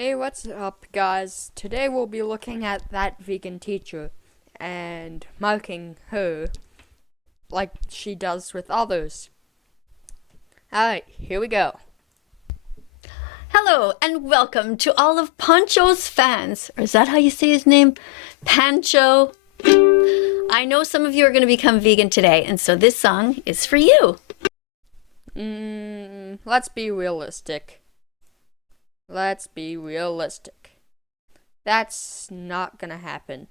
Hey, what's up, guys? Today we'll be looking at that vegan teacher and marking her like she does with others. Alright, here we go. Hello and welcome to all of Pancho's fans. Or is that how you say his name? Pancho. I know some of you are going to become vegan today, and so this song is for you. Let's be realistic. That's not gonna happen.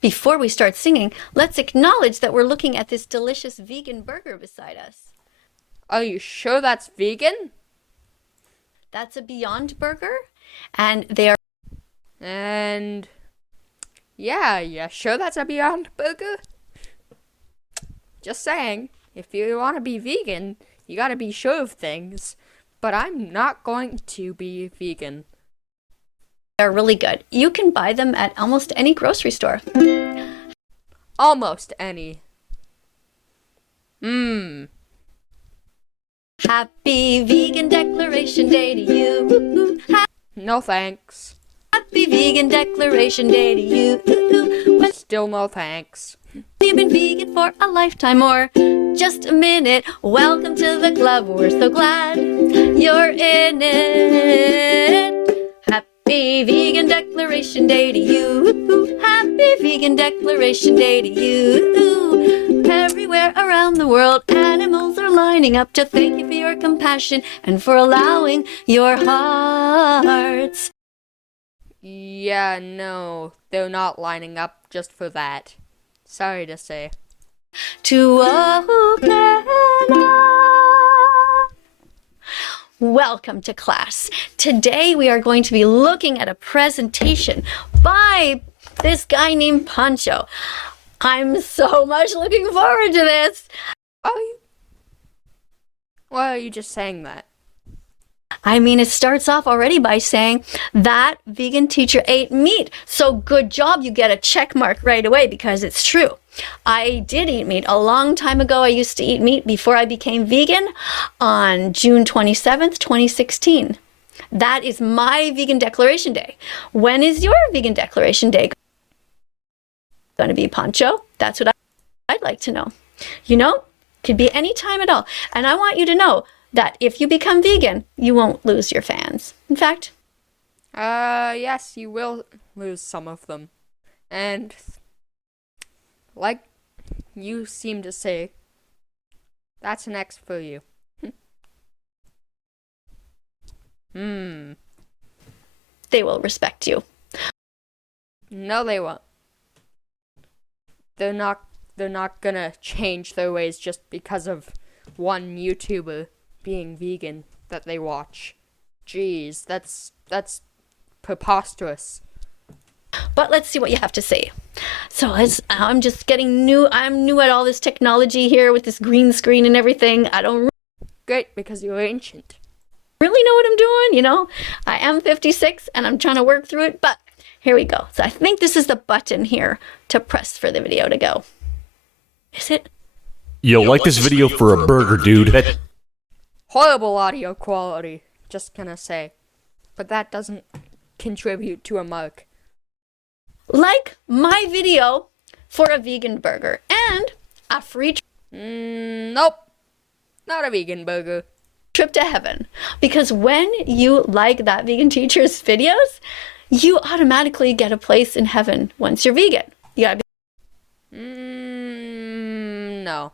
Before we start singing, let's acknowledge that we're looking at this delicious vegan burger beside us. Are you sure that's vegan? That's a Beyond Burger, and they are... And yeah, sure that's a Beyond Burger? Just saying, if you want to be vegan, you gotta be sure of things. But I'm not going to be vegan. They're really good. You can buy them at almost any grocery store. Almost any. Happy Vegan Declaration Day to you. No thanks. Happy Vegan Declaration Day to you. Still no thanks. You've been vegan for a lifetime or just a minute. Welcome to the club. We're so glad you're in it. Happy Vegan Declaration Day to you. Happy Vegan Declaration Day to you. Everywhere around the world, animals are lining up to thank you for your compassion and for allowing your hearts. Yeah, no, they're not lining up just for that. Sorry to say. To open up. Welcome to class. Today we are going to be looking at a presentation by this guy named Pancho. I'm so much looking forward to this. Why are you just saying that? I mean, it starts off already by saying that vegan teacher ate meat. So good job, you get a check mark right away because it's true. I did eat meat a long time ago. I used to eat meat before I became vegan on June 27th, 2016. That is my vegan declaration day. When is your vegan declaration day going to be, Pancho? That's what I'd like to know. You know, could be any time at all. And I want you to know that if you become vegan, you won't lose your fans. In fact, yes, you will lose some of them. And, like you seem to say, that's next for you. They will respect you. No, they won't. They're not gonna change their ways just because of one YouTuber being vegan that they watch. Jeez, that's preposterous. But let's see what you have to say. So I'm just getting new. I'm new at all this technology here with this green screen and everything. I don't Great, because you're ancient. really know what I'm doing, you know. I am 56 and I'm trying to work through it, but here we go. So I think this is the button here to press for the video to go. Is it? You'll like this video for a burger, dude. Horrible audio quality, just gonna say. But that doesn't contribute to a mark. Like my video for a vegan burger and a free Nope. Not a vegan burger. trip to heaven. Because when you like that vegan teacher's videos, you automatically get a place in heaven once you're vegan. You gotta No.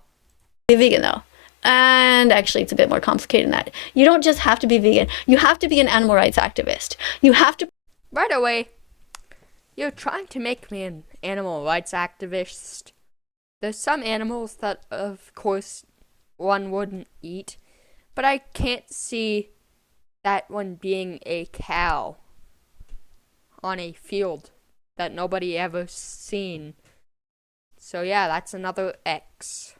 be vegan though. And actually, it's a bit more complicated than that. You don't just have to be vegan. You have to be an animal rights activist. You have to... Right away. You're trying to make me an animal rights activist. There's some animals that, of course, one wouldn't eat. But I can't see that one being a cow on a field that nobody ever seen. So yeah, that's another X.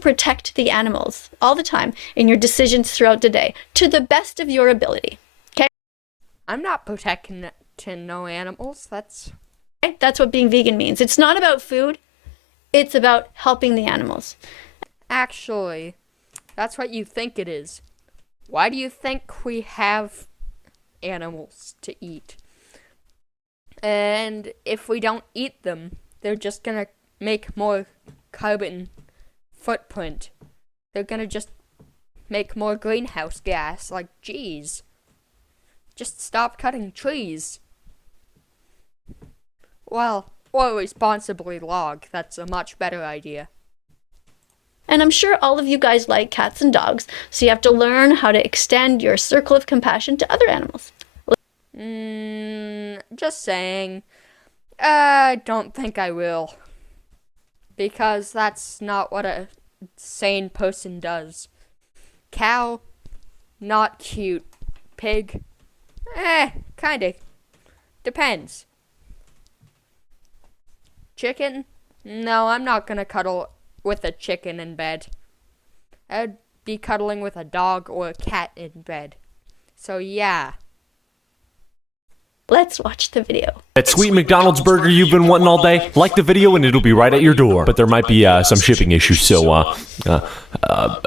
protect the animals all the time in your decisions throughout the day to the best of your ability. Okay? I'm not protecting no animals. That's That's what being vegan means. It's not about food. It's about helping the animals. Actually, that's what you think it is. Why do you think we have animals to eat? And if we don't eat them, they're just gonna make more carbon footprint. They're gonna just make more greenhouse gas. Like, geez. Just stop cutting trees. Well, or responsibly log. That's a much better idea. And I'm sure all of you guys like cats and dogs, so you have to learn how to extend your circle of compassion to other animals. Just saying. I don't think I will. Because that's not what a sane person does. Cow, not cute. Pig, kinda. Depends. Chicken? No, I'm not gonna cuddle with a chicken in bed. I'd be cuddling with a dog or a cat in bed. So yeah. Let's watch the video. That sweet McDonald's burger you've been wanting all day? Like the video and it'll be right at your door. But there might be some shipping issues, so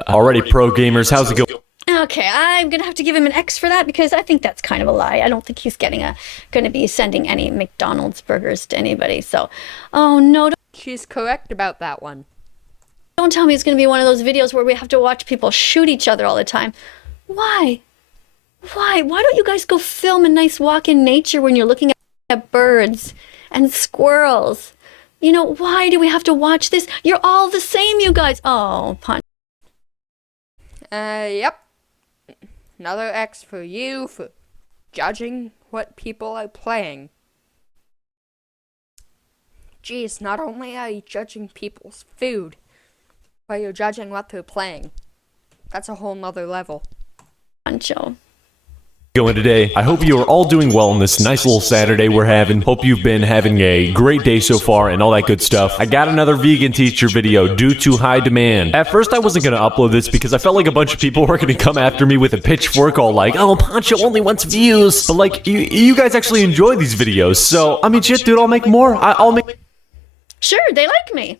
already pro gamers, how's it going? Okay, I'm gonna have to give him an X for that because I think that's kind of a lie. I don't think he's gonna be sending any McDonald's burgers to anybody. So, oh no, She's correct about that one. don't tell me it's gonna be one of those videos where we have to watch people shoot each other all the time. Why? Why don't you guys go film a nice walk in nature when you're looking at birds and squirrels? You know, why do we have to watch this? You're all the same, you guys. Oh, Punch. Yep. Another X for you for judging what people are playing. Geez, not only are you judging people's food, but you're judging what they're playing. That's a whole nother level. Pancho. Going today. I hope you are all doing well on this nice little Saturday we're having. Hope you've been having a great day so far and all that good stuff. I got another vegan teacher video due to high demand. At first I wasn't going to upload this because I felt like a bunch of people were going to come after me with a pitchfork all like, oh, Pancho only wants views. But like, you guys actually enjoy these videos. So, I mean, shit, dude, I'll make more. I'll make... Sure, they like me.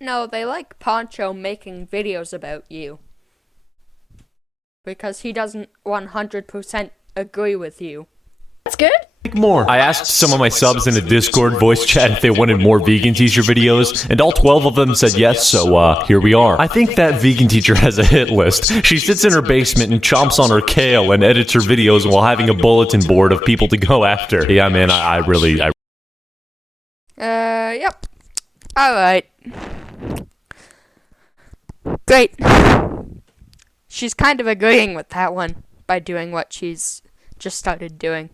No, they like Pancho making videos about you. Because he doesn't 100% agree with you. That's good. More. I asked some of my subs in the Discord voice chat if they wanted more vegan teacher videos, and all 12 of them said yes, so here we are. I think that vegan teacher has a hit list. She sits in her basement and chomps on her kale and edits her videos while having a bulletin board of people to go after. Yeah, man, I really... Yep. Alright. Great. She's kind of agreeing with that one by doing what she's just started doing.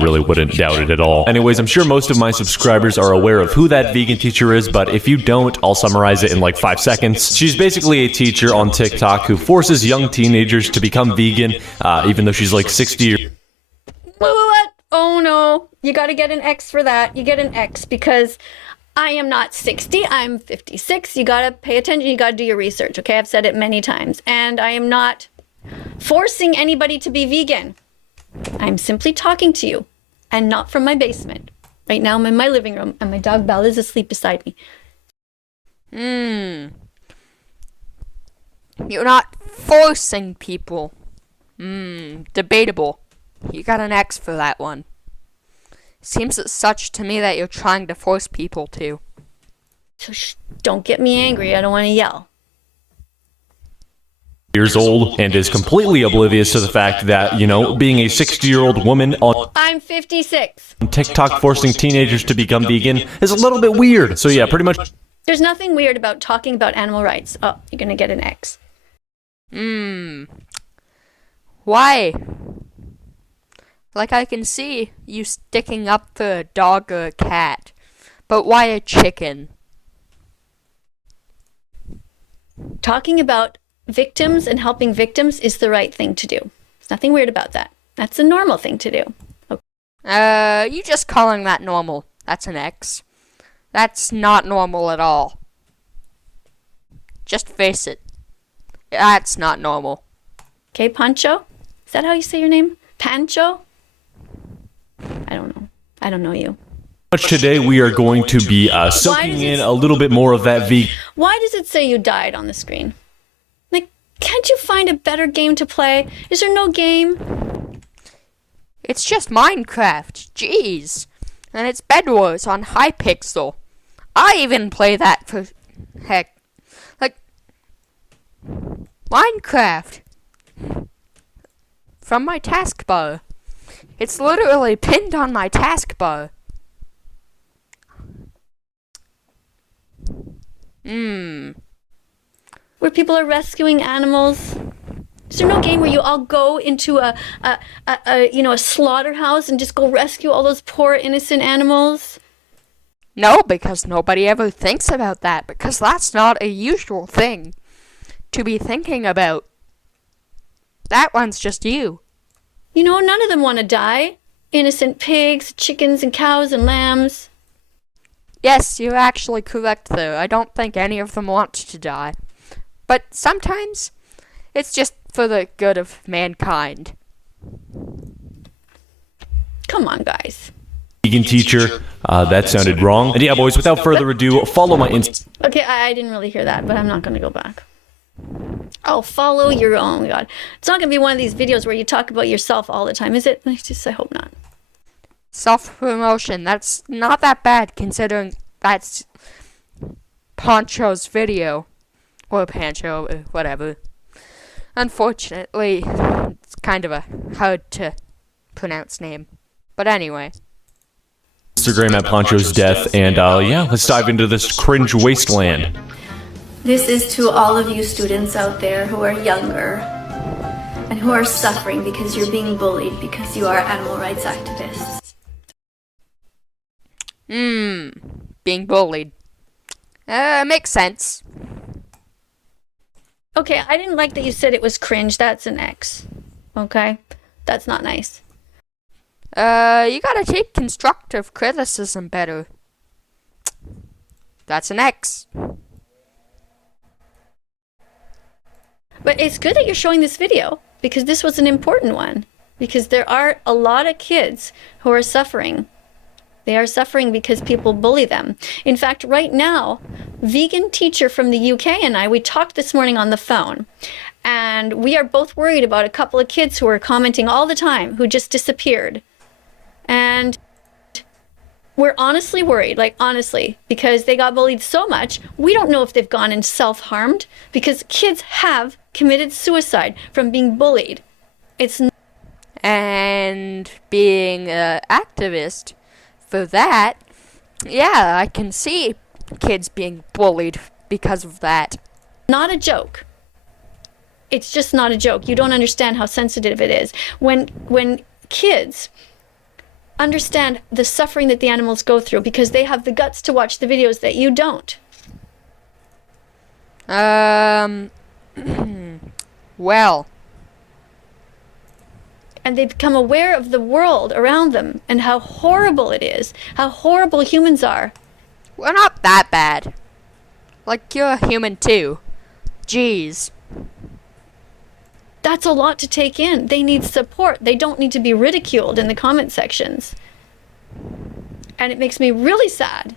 Really wouldn't doubt it at all. Anyways, I'm sure most of my subscribers are aware of who that vegan teacher is, but if you don't, I'll summarize it in like 5 seconds. She's basically a teacher on TikTok who forces young teenagers to become vegan, even though she's like 60 What? Oh no. You gotta get an X for that. You get an X because I am not 60, I'm 56. You gotta pay attention, you gotta do your research, okay? I've said it many times. And I am not forcing anybody to be vegan. I'm simply talking to you, and not from my basement. Right now I'm in my living room, and my dog Belle is asleep beside me. You're not forcing people. Debatable. You got an X for that one. Seems as such to me that you're trying to force people to. So don't get me angry, I don't want to yell. years old and is completely oblivious to the fact that, you know, being a 60-year-old woman on I'm 56. TikTok forcing teenagers to become vegan is a little bit weird. So yeah, pretty much. There's nothing weird about talking about animal rights. Oh, you're gonna get an X. Why? Like, I can see you sticking up for a dog or a cat, but why a chicken? Talking about victims and helping victims is the right thing to do. There's nothing weird about that. That's a normal thing to do. Okay. You just calling that normal. That's an X. That's not normal at all. Just face it. That's not normal. Okay, Pancho? Is that how you say your name? Pancho? I don't know. I don't know you. Much today, we are going to be soaking in a little bit more of that vegan. Why does it say you died on the screen? Like, can't you find a better game to play? Is there no game? It's just Minecraft. Jeez. And it's Bed Wars on Hypixel. I even play that for heck. Like, Minecraft. From my taskbar. It's literally pinned on my taskbar. Where people are rescuing animals. Is there no game where you all go into a slaughterhouse and just go rescue all those poor innocent animals? No, because nobody ever thinks about that, because that's not a usual thing to be thinking about. That one's just you. You know, none of them want to die. Innocent pigs, chickens and cows and lambs. Yes, you're actually correct there. I don't think any of them want to die. But sometimes it's just for the good of mankind. Come on, guys. Vegan teacher, that sounded wrong. And yeah, boys, without further ado, follow my Okay, I didn't really hear that, but I'm not going to go back. Oh, follow your own. God. It's not going to be one of these videos where you talk about yourself all the time, is it? I hope not. Self-promotion, that's not that bad considering that's Poncho's video. Or Pancho, or whatever. Unfortunately, it's kind of a hard to pronounce name. But anyway. Instagram at Poncho's death, and yeah, let's dive into this cringe wasteland. This is to all of you students out there who are younger and who are suffering because you're being bullied because you are animal rights activists. Being bullied. Makes sense. Okay, I didn't like that you said it was cringe. That's an X. Okay? That's not nice. You gotta take constructive criticism better. That's an X. But it's good that you're showing this video because this was an important one. Because there are a lot of kids who are suffering. They are suffering because people bully them. In fact, right now, vegan teacher from the UK and I, we talked this morning on the phone. And we are both worried about a couple of kids who are commenting all the time who just disappeared. And we're honestly worried, like honestly, because they got bullied so much. We don't know if they've gone and self-harmed because kids have committed suicide from being bullied. And being an activist for that, yeah, I can see kids being bullied because of that. Not a joke. It's just not a joke. You don't understand how sensitive it is. When kids understand the suffering that the animals go through because they have the guts to watch the videos that you don't. Well. And they become aware of the world around them and how horrible it is, how horrible humans are. We're not that bad. Like, you're a human too. Jeez. That's a lot to take in. They need support. They don't need to be ridiculed in the comment sections. And it makes me really sad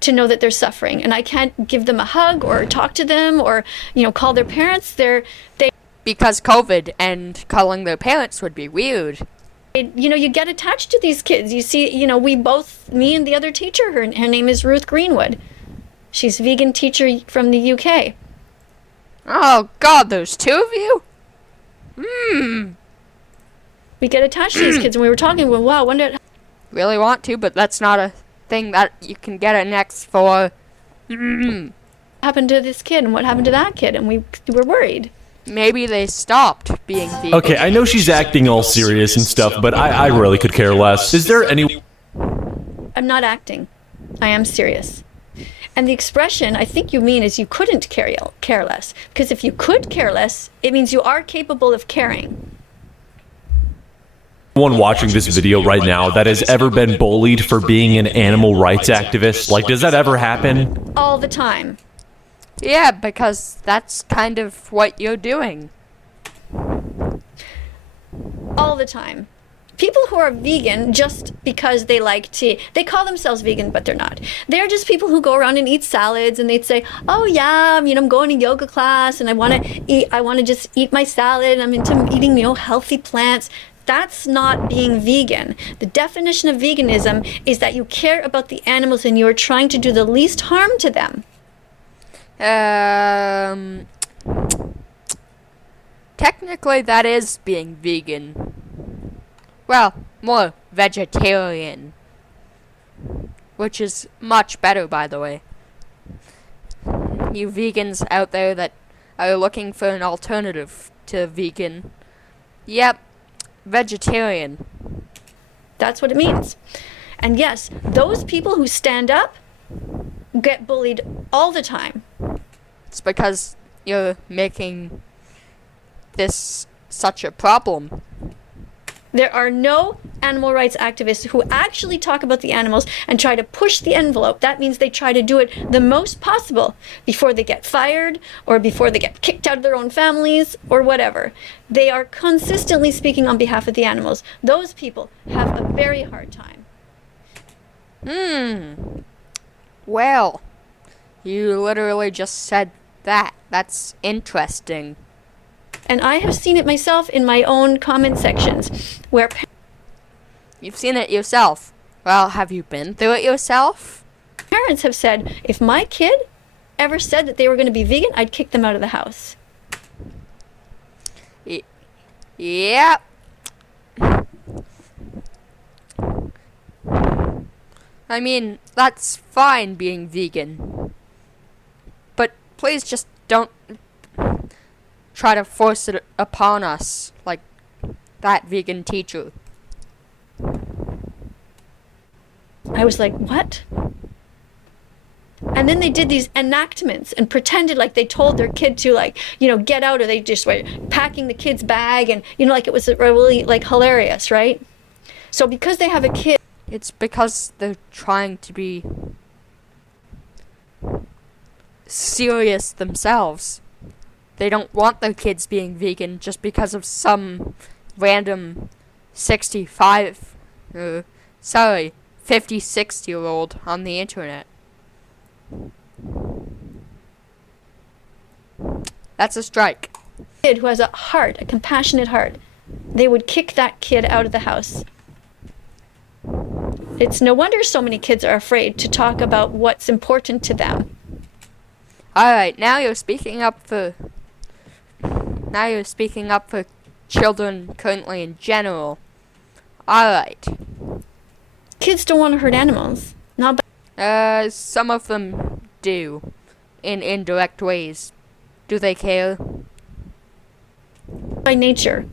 to know that they're suffering. And I can't give them a hug or talk to them or, call their parents. Because COVID and calling their parents would be weird. You get attached to these kids. You see, me and the other teacher, her name is Ruth Greenwood. She's a vegan teacher from the UK. Oh, God, there's two of you? We get attached to these kids, and we were talking, well, wow, wonder... Really want to, but that's not a thing that you can get an X for. What happened to this kid, and what happened to that kid? And we were worried. Maybe they stopped being vegan. Okay, I know she's acting all serious and stuff, but I really could care less. Is there any... I'm not acting. I am serious. And the expression I think you mean is you couldn't care less. Because if you could care less, it means you are capable of caring. Anyone watching this video right now that has ever been bullied for being an animal rights activist? Like, does that ever happen? All the time. Yeah, because that's kind of what you're doing. All the time. people who are vegan just because they call themselves vegan, but they're not. They're just people who go around and eat salads, and they'd say, oh yeah, I'm going to yoga class and I want to just eat my salad, and I'm into eating, healthy plants. That's not being vegan. The definition of veganism is that you care about the animals and you're trying to do the least harm to them. Technically that is being vegan. Well, more vegetarian. Which is much better, by the way. You vegans out there that are looking for an alternative to vegan. Yep, vegetarian. That's what it means. And yes, those people who stand up get bullied all the time. It's because you're making this such a problem. There are no animal rights activists who actually talk about the animals and try to push the envelope. That means they try to do it the most possible before they get fired or before they get kicked out of their own families or whatever. They are consistently speaking on behalf of the animals. Those people have a very hard time. Well, you literally just said that. That's interesting. And I have seen it myself in my own comment sections where You've seen it yourself. Well, have you been through it yourself? parents have said, if my kid ever said that they were going to be vegan, I'd kick them out of the house. Yep. I mean, that's fine being vegan. But please just don't try to force it upon us like that vegan teacher. I was like, what? And then they did these enactments and pretended like they told their kid to get out, or they just were packing the kid's bag and, like it was really hilarious, right? So because they have a kid. It's because they're trying to be serious themselves. They don't want their kids being vegan just because of some random 56-year-old on the internet. That's a strike. Kid who has a compassionate heart, they would kick that kid out of the house. It's no wonder so many kids are afraid to talk about what's important to them. Alright, now you're speaking up for children currently in general. Alright. Kids don't want to hurt animals. Not Some of them do. In indirect ways. Do they care? by nature.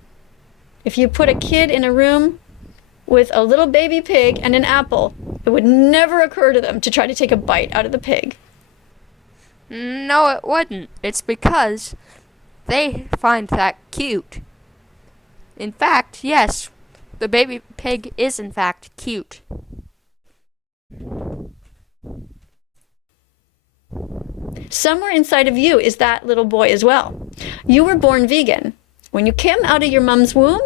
If you put a kid in a room with a little baby pig and an apple, it would never occur to them to try to take a bite out of the pig. No, it wouldn't. It's because they find that cute. In fact, yes, the baby pig is in fact cute. Somewhere inside of you is that little boy as well. You were born vegan. When you came out of your mom's womb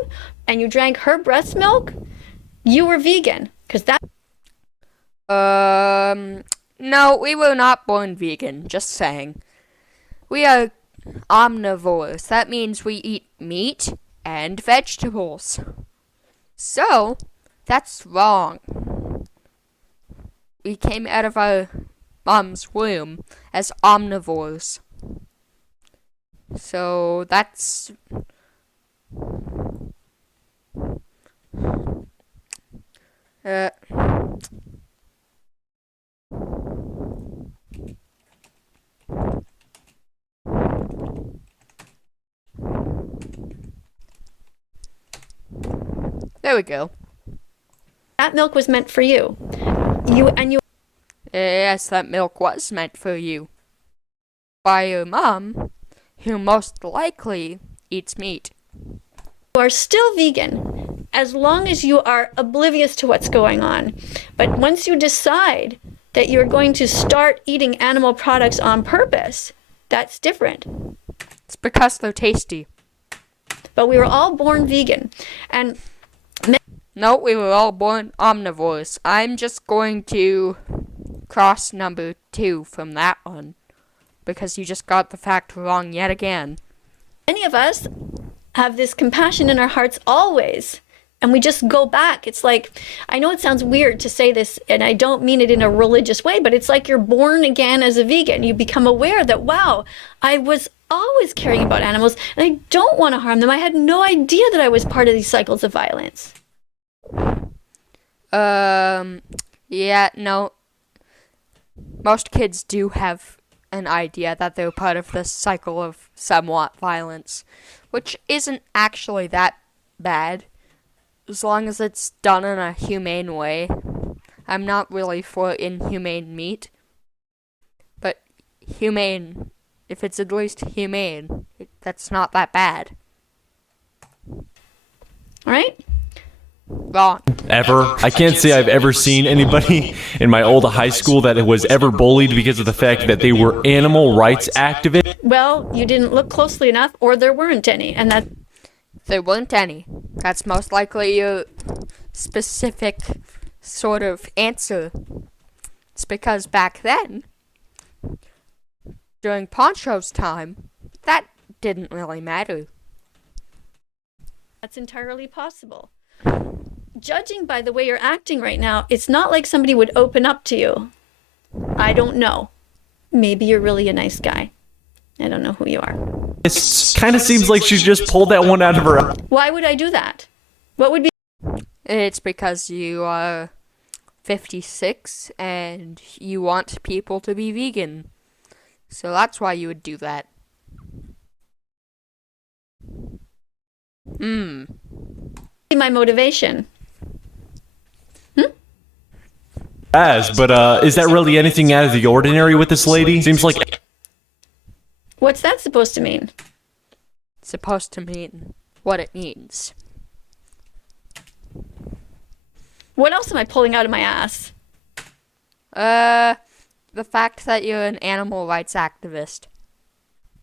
and you drank her breast milk, you were vegan. No, we were not born vegan, just saying. We are omnivores. That means we eat meat and vegetables. So, that's wrong. We came out of our mom's womb as omnivores. So, that's... There we go. That milk was meant for you. Yes, that milk was meant for you. By your mom, who most likely eats meat. You are still vegan as long as you are oblivious to what's going on. But once you decide that you're going to start eating animal products on purpose, that's different. It's because they're tasty. But we were all born vegan. And No, we were all born omnivores. I'm just going to cross number 2 from that one, because you just got the fact wrong yet again. Many of us have this compassion in our hearts always, and we just go back. It's like, I know it sounds weird to say this, and I don't mean it in a religious way, but it's like you're born again as a vegan. You become aware that, wow, I was always caring about animals, and I don't want to harm them. I had no idea that I was part of these cycles of violence. Yeah, no. Most kids do have an idea that they're part of this cycle of somewhat violence, which isn't actually that bad, as long as it's done in a humane way. I'm not really for inhumane meat, but humane, if it's at least humane, that's not that bad. All right? Wrong. Ever. I can't say I've ever seen anybody in my old high school that was ever bullied because of the fact that they were animal rights activists. Well, you didn't look closely enough, or there weren't any, and that... There weren't any. That's most likely a specific sort of answer. It's because back then, during Poncho's time, that didn't really matter. That's entirely possible. Judging by the way you're acting right now, it's not like somebody would open up to you. I don't know. Maybe you're really a nice guy. I don't know who you are. It kind of seems like she just pulled that one out of her. Why would I do that? What would be... It's because you are 56 and you want people to be vegan. So that's why you would do that. my motivation? But is that really anything out of the ordinary with this lady? Seems like... What's that supposed to mean? It's supposed to mean what it means. What else am I pulling out of my ass? The fact that you're an animal rights activist.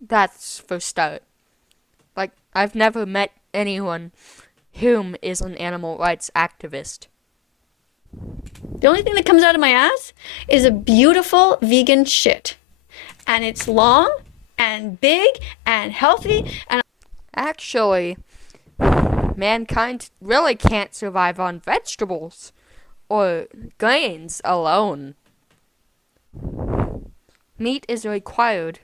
That's for start. Like, I've never met anyone whom is an animal rights activist. The only thing that comes out of my ass is a beautiful vegan shit. And it's long and big and healthy and... Actually, mankind really can't survive on vegetables or grains alone. Meat is required,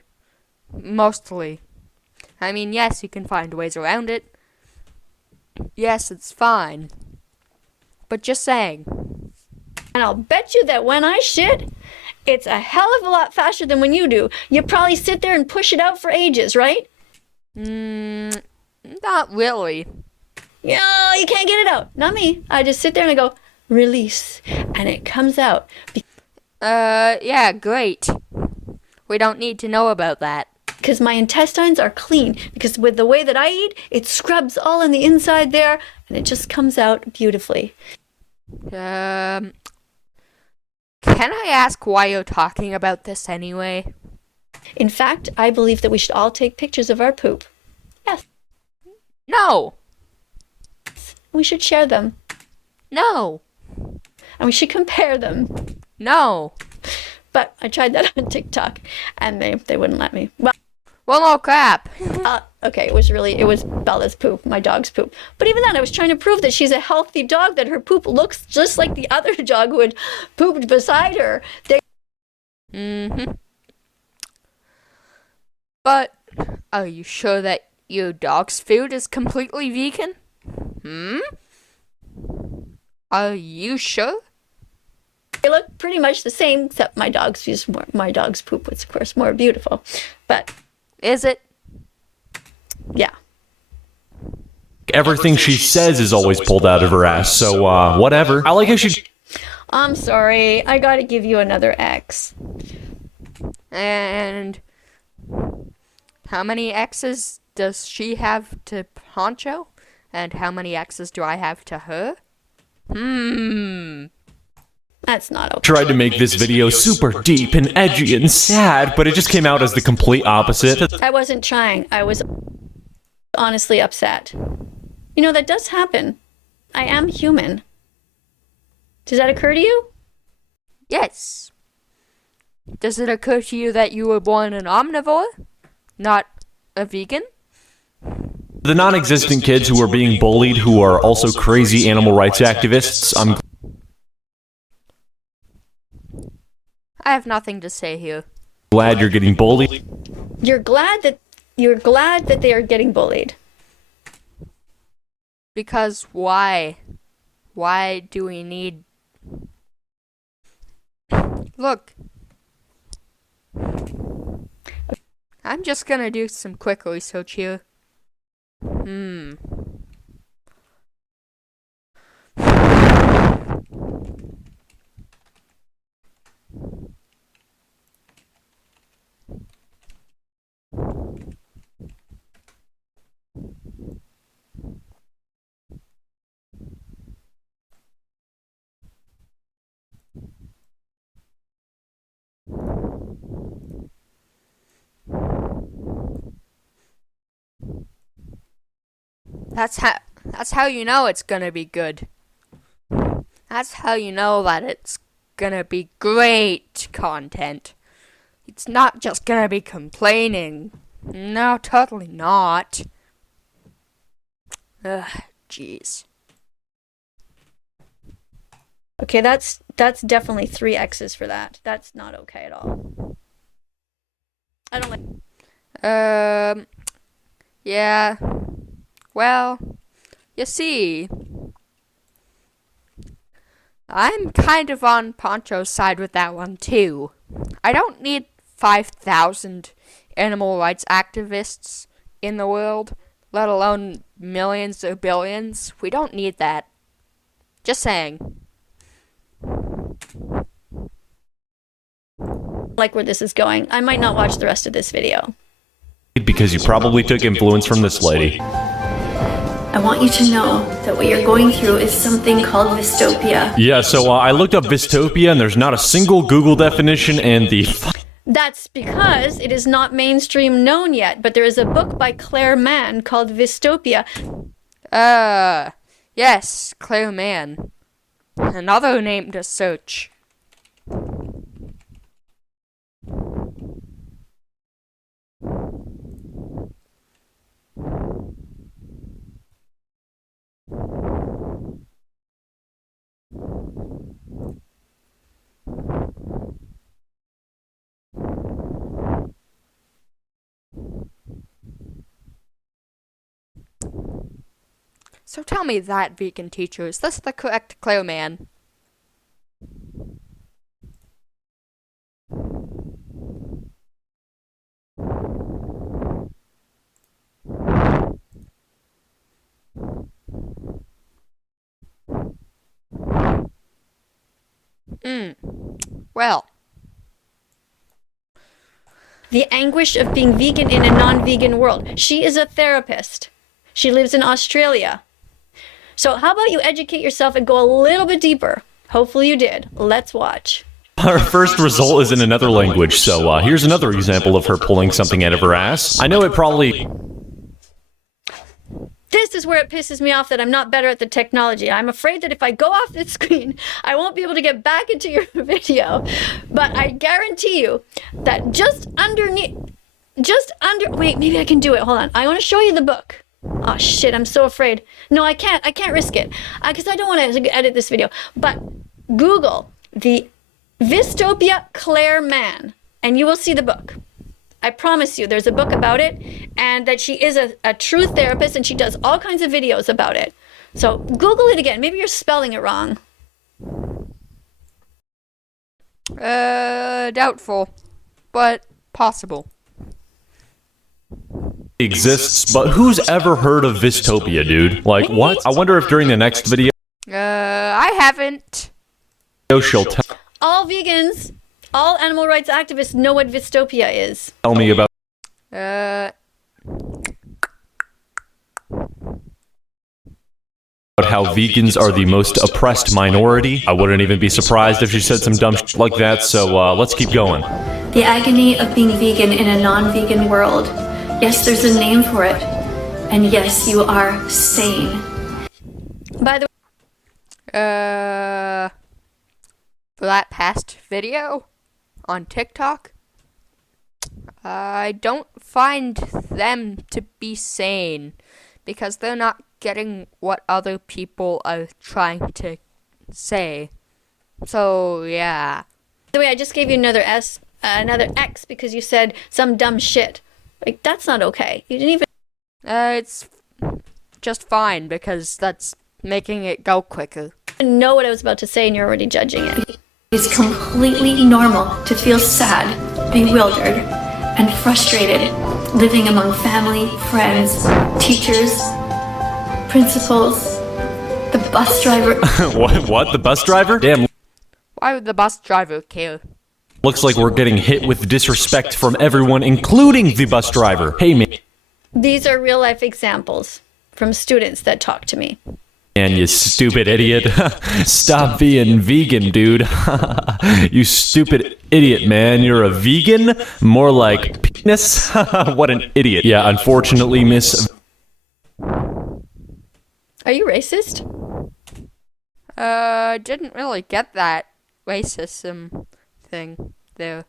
mostly. I mean, yes, you can find ways around it. Yes, it's fine. But just saying. And I'll bet you that when I shit, it's a hell of a lot faster than when you do. You probably sit there and push it out for ages, right? Not really. Yeah, you can't get it out. Not me. I just sit there and I go, release. And it comes out. Yeah, great. We don't need to know about that. Because my intestines are clean. Because with the way that I eat, it scrubs all in the inside there, and it just comes out beautifully. Can I ask why you're talking about this anyway? In fact, I believe that we should all take pictures of our poop. Yes. No! We should share them. No! And we should compare them. No! But I tried that on TikTok, and they wouldn't let me. Well, no crap. Okay, it was Bella's poop, my dog's poop. But even then, I was trying to prove that she's a healthy dog, that her poop looks just like the other dog who had pooped beside her. But, are you sure that your dog's food is completely vegan? Are you sure? They look pretty much the same, except my dog's poop was, of course, more beautiful. But... Is it? Yeah. Everything she says is always pulled out of her ass, so, whatever. I like how she... I'm sorry, I gotta give you another X. And how many X's does she have to Poncho? And how many X's do I have to her? That's not okay. Tried to make this video super deep and edgy and sad, but it just came out as the complete opposite. I wasn't trying. I was honestly upset. You know, that does happen. I am human. Does that occur to you? Yes. Does it occur to you that you were born an omnivore, not a vegan? The non-existent kids who are being bullied, who are also crazy animal rights activists, I'm I have nothing to say here. glad you're getting bullied. You're glad that they are getting bullied. Because why? Why do we need... Look. I'm just gonna do some quick research here. That's how you know it's gonna be good. That's how you know that it's gonna be great content. It's not just gonna be complaining. No, totally not. Ugh, jeez. Okay, that's definitely 3 X's for that. That's not okay at all. I don't like... Yeah. Well, you see, I'm kind of on Poncho's side with that one too. I don't need 5,000 animal rights activists in the world, let alone millions or billions. We don't need that. Just saying. Like where this is going. I might not watch the rest of this video. Because you probably took influence from this lady. I want you to know that what you're going through is something called Vistopia. Yeah, so I looked up Vistopia and there's not a single Google definition, and the... That's because it is not mainstream known yet, but there is a book by Claire Mann called Vistopia. Yes, Claire Mann. Another name to search. So tell me that, vegan teacher, is this the correct Claire Mann? Well. The anguish of being vegan in a non-vegan world. She is a therapist. She lives in Australia. So how about you educate yourself and go a little bit deeper? Hopefully you did. Let's watch. Our first result is in another language, so here's another example of her pulling something out of her ass. I know it probably... This is where it pisses me off that I'm not better at the technology. I'm afraid that if I go off the screen, I won't be able to get back into your video. But I guarantee you that wait, maybe I can do it. Hold on. I want to show you the book. Oh shit, I'm so afraid. No, I can't risk it. Because I don't want to edit this video. But Google the Vistopia Claire Mann, and you will see the book. I promise you, there's a book about it, and that she is a true therapist, and she does all kinds of videos about it. So Google it again. Maybe you're spelling it wrong. Doubtful, but possible. Exists, but who's ever heard of Vistopia, dude? Like, what? I wonder if during the next video... I haven't. She'll All vegans, all animal rights activists know what Vistopia is. tell me about... how vegans are the most oppressed minority. I wouldn't even be surprised if she said some dumb shit like that, so let's keep going. The agony of being vegan in a non-vegan world. Yes, there's a name for it. And yes, you are sane. By the way, For that past video on TikTok, I don't find them to be sane because they're not getting what other people are trying to say. So, yeah. By the way, I just gave you another X because you said some dumb shit. Like, that's not okay. You didn't even It's just fine because that's making it go quicker. know what I was about to say and you're already judging it. It's completely normal to feel sad, bewildered, and frustrated living among family, friends, teachers, principals, the bus driver. What? The bus driver? Damn. Why would the bus driver care? Looks like we're getting hit with disrespect from everyone, including the bus driver. Hey, man, These are real life examples from students that talk to me. you stupid idiot. Stop being vegan, dude. You stupid idiot, man. You're a vegan? More like penis? What an idiot. Yeah, unfortunately, Miss... Are you racist? Didn't really get that racism thing there.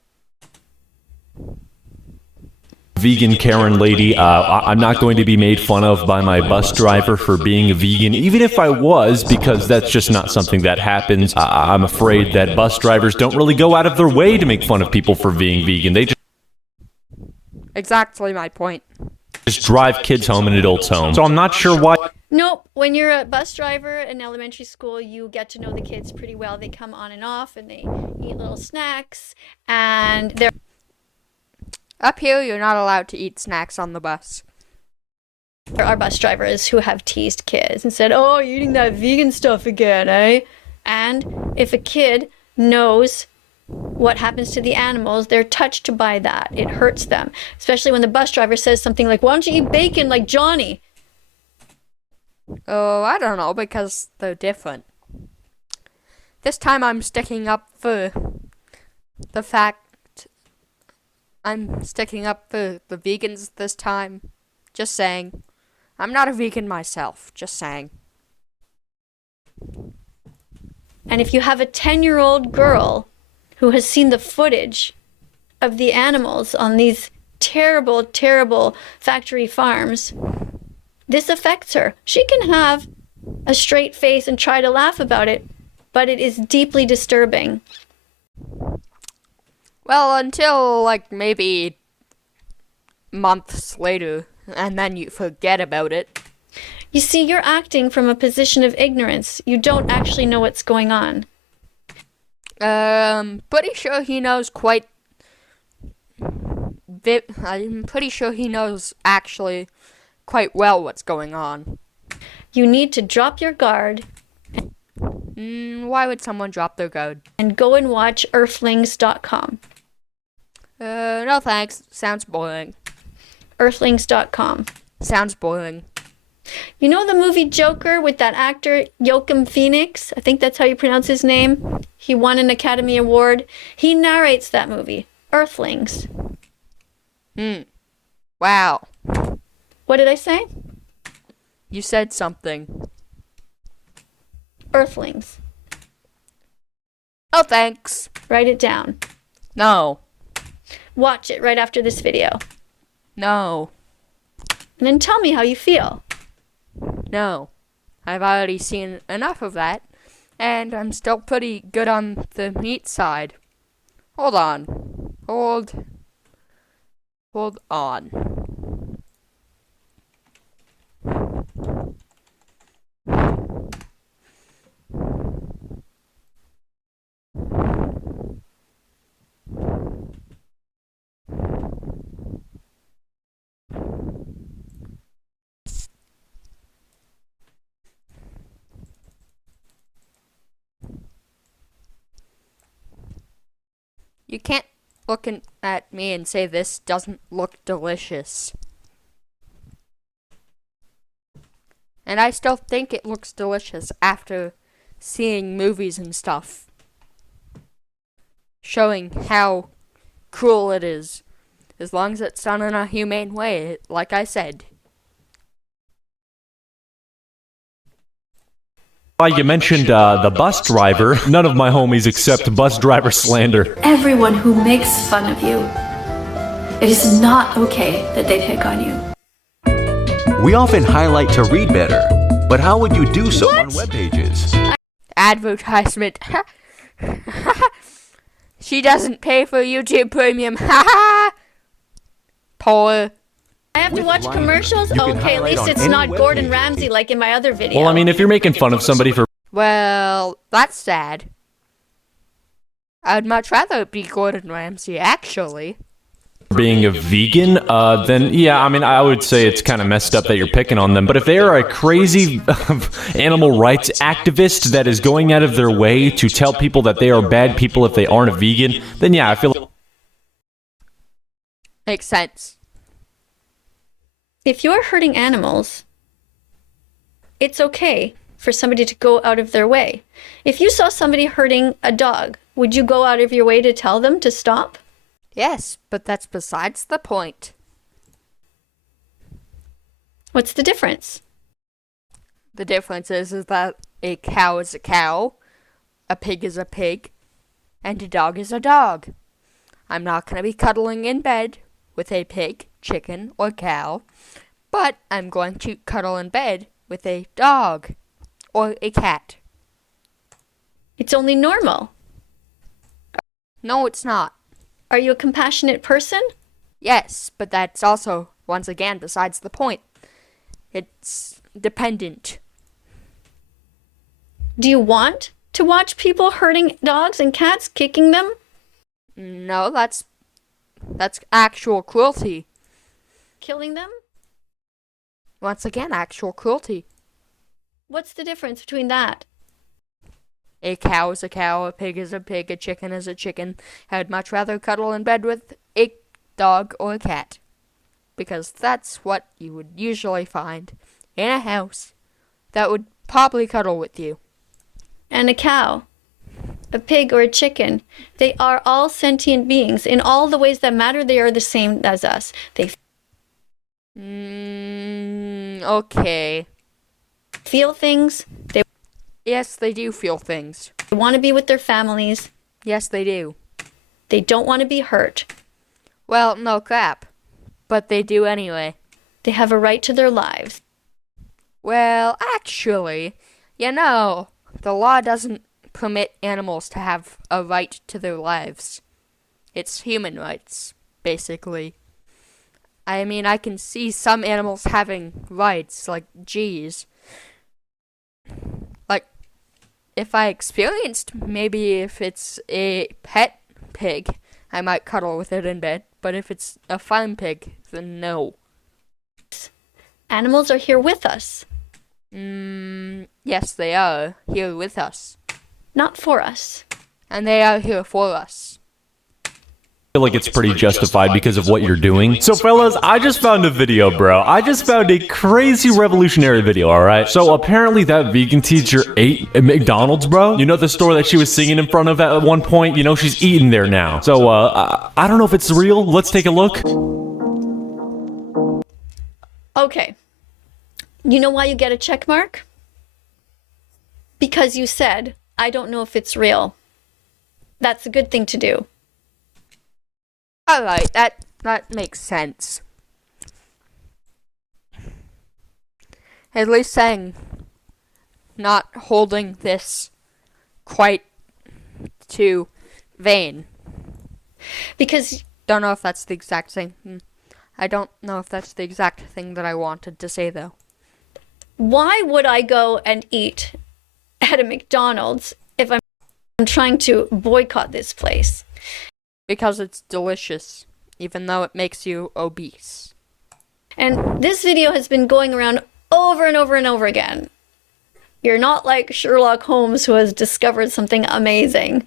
Vegan Karen lady, I'm not going to be made fun of by my bus driver for being a vegan, even if I was, because that's just not something that happens. I'm afraid that bus drivers don't really go out of their way to make fun of people for being vegan. They Exactly my point. just drive kids home and adults home. So I'm not sure why... Nope. When you're a bus driver in elementary school, you get to know the kids pretty well. They come on and off and they eat little snacks and they're Up here, you're not allowed to eat snacks on the bus. There are bus drivers who have teased kids and said, "Oh, you're eating that vegan stuff again, eh?" And if a kid knows what happens to the animals, they're touched by that. It hurts them, especially when the bus driver says something like, "Why don't you eat bacon like Johnny?" Oh, I don't know, because they're different. This time I'm sticking up for the fact... I'm sticking up for the vegans this time. Just saying. I'm not a vegan myself. Just saying. And if you have a 10-year-old girl who has seen the footage of the animals on these terrible, terrible factory farms, this affects her. She can have a straight face and try to laugh about it, but it is deeply disturbing. Well, until, like, maybe months later, and then you forget about it. You see, you're acting from a position of ignorance. You don't actually know what's going on. Pretty sure he knows I'm pretty sure he knows actually quite well what's going on. You need to drop your guard Why would someone drop their guard? and go and watch Earthlings.com. No thanks. Sounds boring. Earthlings.com. Sounds boring. You know the movie Joker with that actor Joaquin Phoenix? I think that's how you pronounce his name. He won an Academy Award. He narrates that movie, Earthlings. Wow. What did I say? You said something. Earthlings. Oh, thanks. Write it down. No. Watch it right after this video. No. And then tell me how you feel. No. I've already seen enough of that, and I'm still pretty good on the meat side. Hold on. Hold on. You can't look at me and say this doesn't look delicious. And I still think it looks delicious after seeing movies and stuff showing how cruel it is. As long as it's done in a humane way, like I said. You mentioned the bus driver. None of my homies accept bus driver slander. Everyone who makes fun of you, it is not okay that they pick on you. We often highlight to read better, but how would you do so on web pages? Advertisement. She doesn't pay for YouTube Premium. Poor. I have to watch Liner, commercials? you can Okay, at highlight least on it's any not web Gordon page. Ramsay like in my other video. Well, I mean, if you're making fun of somebody for Well, that's sad. I'd much rather it be Gordon Ramsay, actually. being a vegan, then yeah, I mean, I would say it's kind of messed up that you're picking on them. But if they are a crazy animal rights activist that is going out of their way to tell people that they are bad people if they aren't a vegan, then yeah, I feel Makes sense. If you're hurting animals, it's okay for somebody to go out of their way. If you saw somebody hurting a dog, would you go out of your way to tell them to stop? Yes, but that's besides the point. What's the difference? The difference is that a cow is a cow, a pig is a pig, and a dog is a dog. I'm not going to be cuddling in bed with a pig, chicken, or cow, but I'm going to cuddle in bed with a dog or a cat. It's only normal. No, it's not. Are you a compassionate person? Yes, but that's also, once again, besides the point. It's dependent. Do you want to watch people hurting dogs and cats, kicking them? No, that's actual cruelty. Killing them? Once again, actual cruelty. What's the difference between that? A cow is a cow, a pig is a pig, a chicken is a chicken. I'd much rather cuddle in bed with a dog or a cat. Because that's what you would usually find in a house that would probably cuddle with you. And a cow, a pig, or a chicken, they are all sentient beings. In all the ways that matter, they are the same as us. They Okay. feel things, they Yes, they do feel things. want to be with their families, Yes, they do. they don't want to be hurt. Well, no crap. But they do anyway. They have a right to their lives. Well, actually, the law doesn't permit animals to have a right to their lives. It's human rights, basically. I mean, I can see some animals having rights, like, geez. Like, if I experienced, maybe if it's a pet pig, I might cuddle with it in bed. But if it's a farm pig, then no. Animals are here with us, Yes, they are here with us. not for us. And they are here for us. feel like it's pretty justified because of what you're doing. So fellas, I just found a video, bro. I just found a crazy revolutionary video, alright? So apparently that vegan teacher ate at McDonald's, bro. You know the store that she was singing in front of at one point? You know, she's eating there now. So, I don't know if it's real. Let's take a look. Okay. You know why you get a check mark? Because you said, I don't know if it's real. That's a good thing to do. Alright, that makes sense. At least saying, not holding this quite too vain. Because Don't know if that's the exact thing. I don't know if that's the exact thing that I wanted to say, though. why would I go and eat at a McDonald's if I'm trying to boycott this place? Because it's delicious, even though it makes you obese. And this video has been going around over and over and over again. You're not like Sherlock Holmes who has discovered something amazing.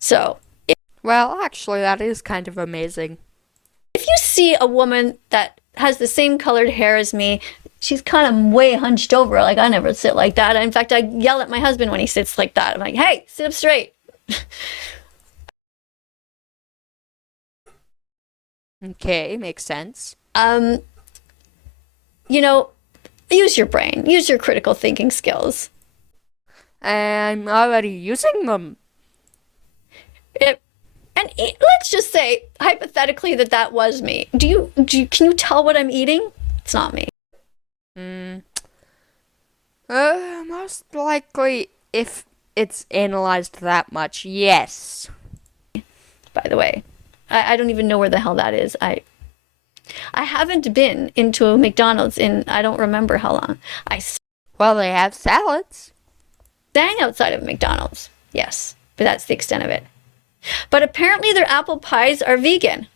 So, Well, actually, that is kind of amazing. if you see a woman that has the same colored hair as me, she's kind of way hunched over. Like, I never sit like that. In fact, I yell at my husband when he sits like that. I'm like, hey, sit up straight. Okay, makes sense. You know, use your brain, use your critical thinking skills. I'm already using them. Let's just say hypothetically that was me. Can you tell what I'm eating? It's not me. Most likely, if it's analyzed that much, yes. By the way, I don't even know where the hell that is. I haven't been into a McDonald's in I don't remember how long. Well, they have salads. Sang outside of McDonald's. Yes, but that's the extent of it. But apparently their apple pies are vegan.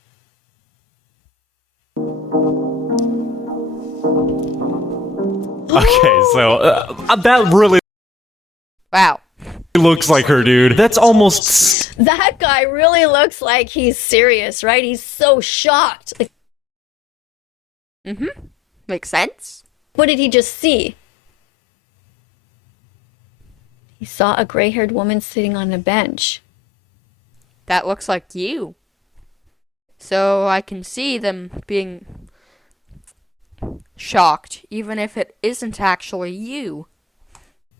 Okay, so that really Wow. looks like her, dude. That's almost. That guy really looks like he's serious, right? He's so shocked. Like, Makes sense. what did he just see? He saw a gray-haired woman sitting on a bench. That looks like you. So I can see them being shocked, even if it isn't actually you.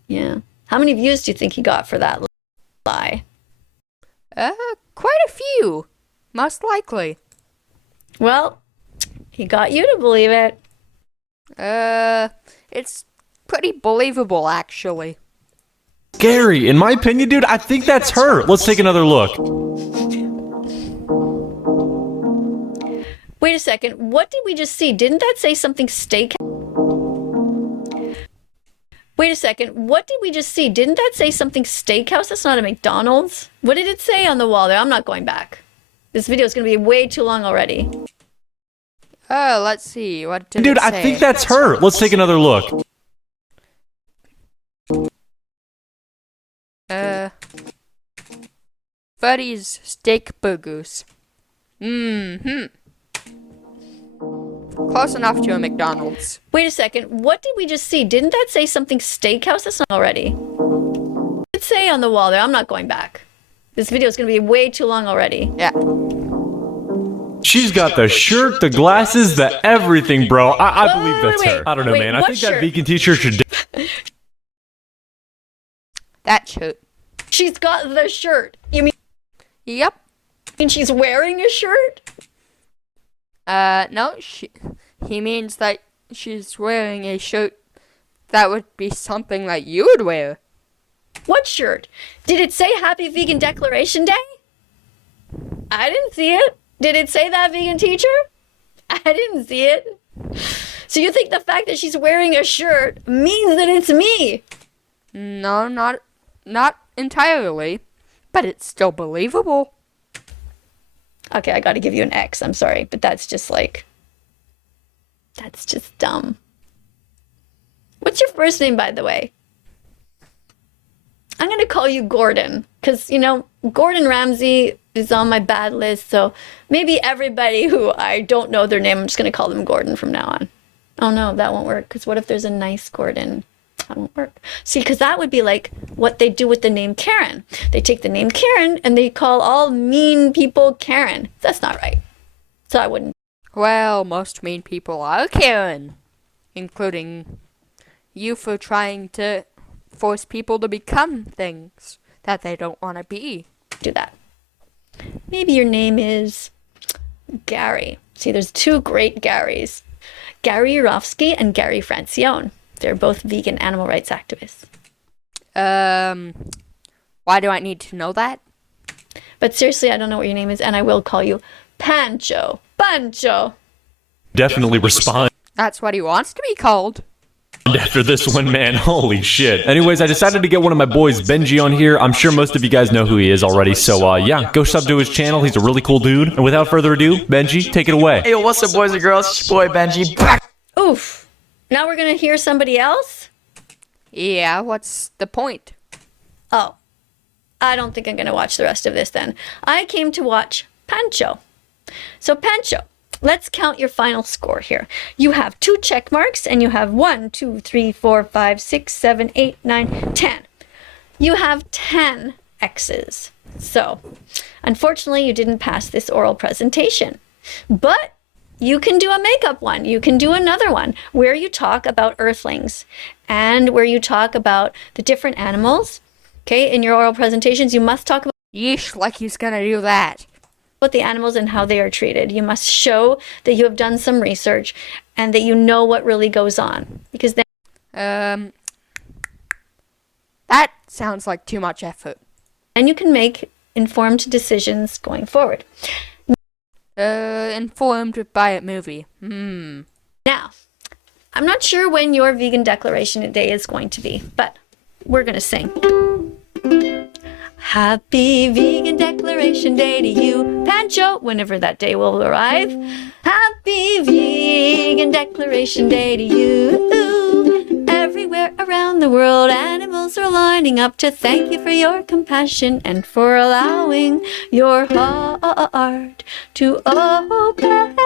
Yeah. How many views do you think he got for that lie? Quite a few. Most likely. Well, he got you to believe it. It's pretty believable, actually. Gary, in my opinion, dude, I think that's her. Let's take another look. Wait a second. What did we just see? Didn't that say something steak? Wait a second. What did we just see? Didn't that say something steakhouse? That's not a McDonald's. What did it say on the wall there? I'm not going back. This video is going to be way too long already. Let's see. What did Dude, it say? I think that's her. Let's take another look. Freddy's Steak Burgers. Close enough to a McDonald's. Wait a second. What did we just see? Didn't that say something steakhouse? That's not already. What did it say on the wall there? I'm not going back. This video is going to be way too long already. Yeah. She's got the shirt, the glasses, the everything, bro. I believe that's her. I don't know, Wait, man. I what think shirt? that vegan teacher should. That shirt. She's got the shirt. You Yep. mean she's wearing a shirt? No, he means that she's wearing a shirt that would be something that you would wear. What shirt? Did it say Happy Vegan Declaration Day? I didn't see it. Did it say that, vegan teacher? I didn't see it. So you think the fact that she's wearing a shirt means that it's me? No, not entirely, but it's still believable. Okay, I gotta give you an X. I'm sorry, but that's just dumb. What's your first name, by the way? I'm gonna call you Gordon, because, Gordon Ramsay is on my bad list, so maybe everybody who I don't know their name, I'm just gonna call them Gordon from now on. Oh no, that won't work, because what if there's a nice Gordon? That won't work. See, because that would be like what they do with the name Karen. They take the name Karen and they call all mean people Karen. That's not right. So I wouldn't. Well, most mean people are Karen, including you for trying to force people to become things that they don't want to be. Do that. Maybe your name is Gary. See, there's two great Garys. Gary Yourofsky and Gary Francione. They're both vegan animal rights activists. Why do I need to know that? But seriously, I don't know what your name is, and I will call you Pancho. Pancho! Definitely respond That's what he wants to be called. after this one, man. Holy shit. Anyways, I decided to get one of my boys, Benji, on here. I'm sure most of you guys know who he is already, so yeah, go sub to his channel. He's a really cool dude. And without further ado, Benji, take it away. Hey, what's up, boys and girls? It's your boy Benji back. Oof. Now we're gonna hear somebody else? Yeah, what's the point? Oh. I don't think I'm gonna watch the rest of this then. I came to watch Pancho. So Pancho, let's count your final score here. You have 2 check marks and you have 1, 2, 3, 4, 5, 6, 7, 8, 9, 10. You have 10 X's. So, unfortunately, you didn't pass this oral presentation. But you can do a makeup one. You can do another one where you talk about earthlings and where you talk about the different animals. Okay, in your oral presentations, you must talk Yeesh, like he's gonna do that. about the animals and how they are treated. You must show that you have done some research and that you know what really goes on. Because then That sounds like too much effort. you can make informed decisions going forward. Informed by a movie. Now, I'm not sure when your vegan declaration day is going to be, but we're going to sing. Happy Vegan Declaration Day to you, Pancho, whenever that day will arrive. Happy Vegan Declaration Day to you. Everywhere around the world, animals are lining up to thank you for your compassion and for allowing your heart to open up.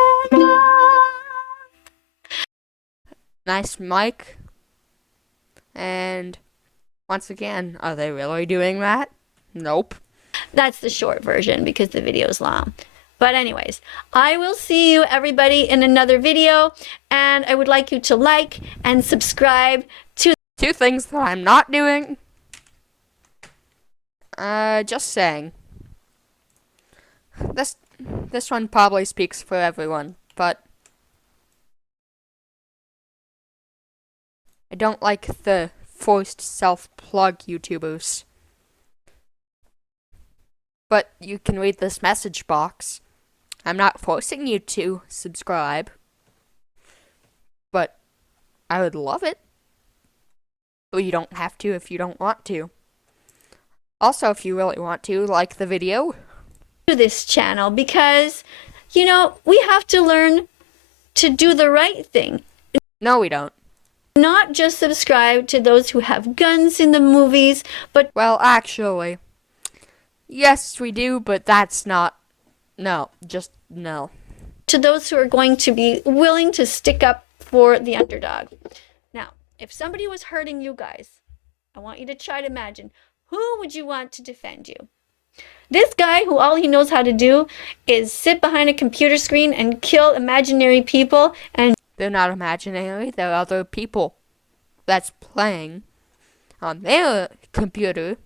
Nice mic. And once again, are they really doing that? Nope. That's the short version because the video is long. But anyways, I will see you everybody in another video, and I would like you to like and subscribe to 2 things that I'm not doing. Just saying. This one probably speaks for everyone, but I don't like the forced self-plug YouTubers. But you can read this message box. I'm not forcing you to subscribe, but I would love it. But you don't have to if you don't want to. Also, if you really want to, like the video. this channel because, you know, we have to learn to do the right thing. No, we don't. Not just subscribe to those who have guns in the movies, but Well, actually, yes, we do, but that's not. No, just no. to those who are going to be willing to stick up for the underdog. Now, if somebody was hurting you guys, I want you to try to imagine, who would you want to defend you? This guy who all he knows how to do is sit behind a computer screen and kill imaginary people, and They're not imaginary, they're other people that's playing on their computer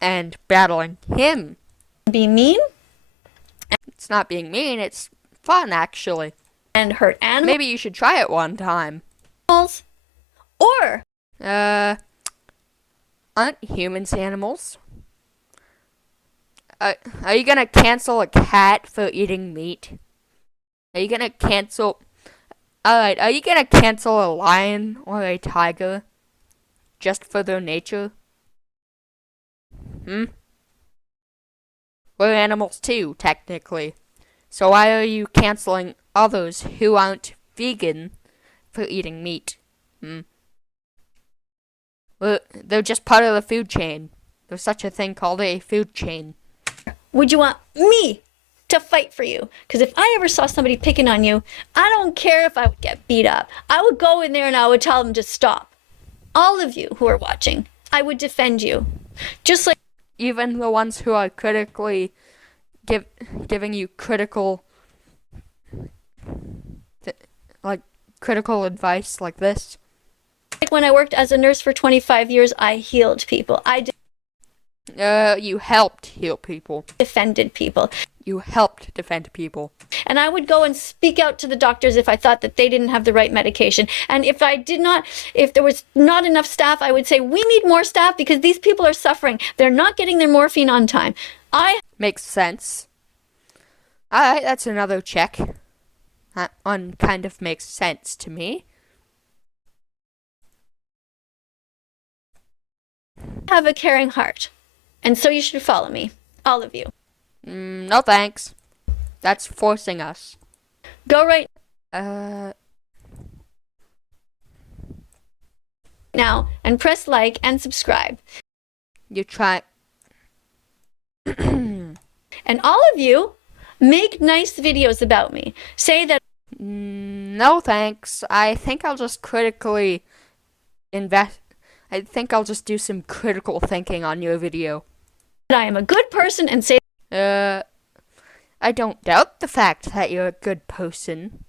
and battling him. be mean It's not being mean, it's fun, actually. and hurt animals, Maybe you should try it one time. or Aren't humans animals? Are you gonna cancel a cat for eating meat? Are you gonna cancel... Alright, are you gonna cancel a lion or a tiger just for their nature? We're animals too, technically. So why are you canceling others who aren't vegan for eating meat? Well, they're just part of the food chain. There's such a thing called a food chain. would you want me to fight for you? Because if I ever saw somebody picking on you, I don't care if I would get beat up. I would go in there and I would tell them to stop. All of you who are watching, I would defend you. Just like Even the ones who are critically giving you critical critical advice like this. when I worked as a nurse for 25 years, I healed people. I You helped heal people. defended people. You helped defend people. And I would go and speak out to the doctors if I thought that they didn't have the right medication. And if there was not enough staff, I would say, we need more staff because these people are suffering. They're not getting their morphine on time. Makes sense. Alright, that's another check. That one kind of makes sense to me. have a caring heart. And so you should follow me. All of you. No thanks. That's forcing us. Go right now and press like and subscribe. You try. And all of you, make nice videos about me. Say that No thanks. I think I'll just critically I think I'll just do some critical thinking on your video. I am a good person and say I don't doubt the fact that you're a good person,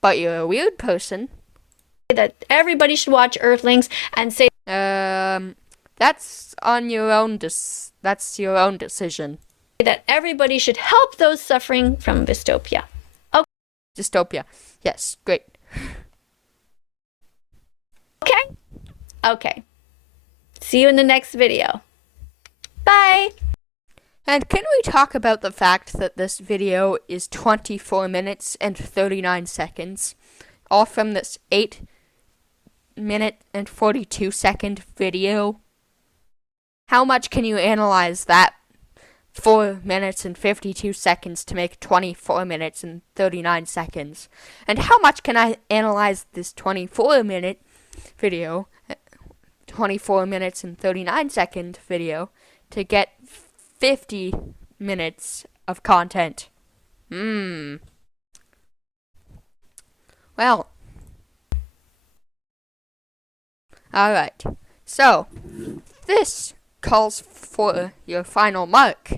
but you're a weird person. That everybody should watch Earthlings and say That's on your own. That's your own decision. that everybody should help those suffering from dystopia. Dystopia. Yes, great. Okay? Okay. See you in the next video. Bye! And can we talk about the fact that this video is 24 minutes and 39 seconds, all from this 8-minute and 42-second video? How much can you analyze that 4 minutes and 52 seconds to make 24 minutes and 39 seconds? And how much can I analyze this 24-minute video, 24 minutes and 39 second video, to get 50 minutes of content? Well. Alright. So, this calls for your final mark.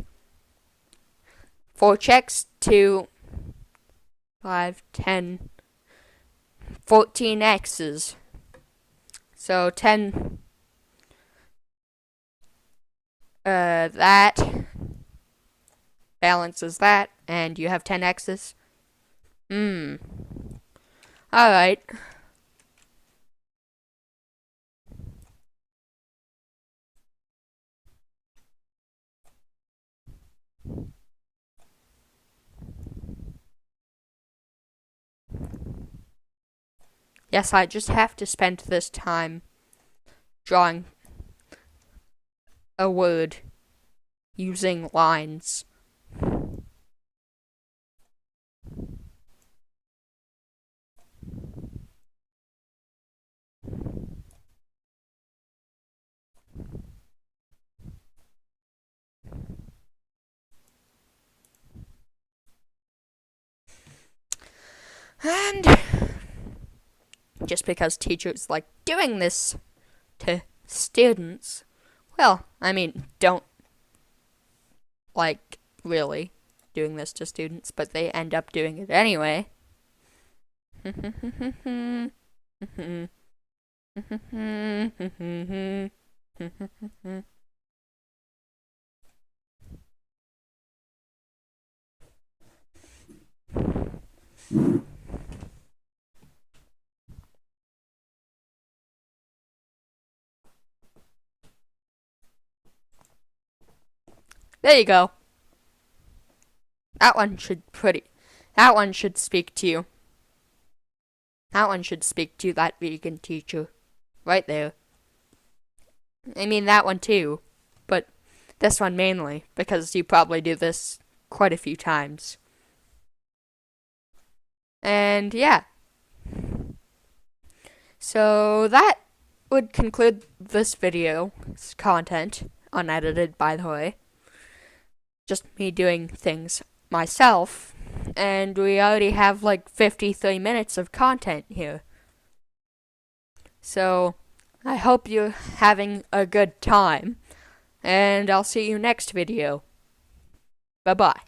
4 checks to 5, 10, 14 X's. So 10, that balances that, and you have 10 X's. Alright. Yes, I just have to spend this time drawing a word using lines. And just because teachers like doing this to students, well, I mean, don't like really doing this to students, but they end up doing it anyway. There you go. That one should speak to you. That one should speak to that vegan teacher. Right there. I mean that one too. But this one mainly, because you probably do this quite a few times. And yeah. So that would conclude this video's content, unedited by the way. Just me doing things myself, and we already have like 53 minutes of content here. So, I hope you're having a good time, and I'll see you next video. Bye-bye.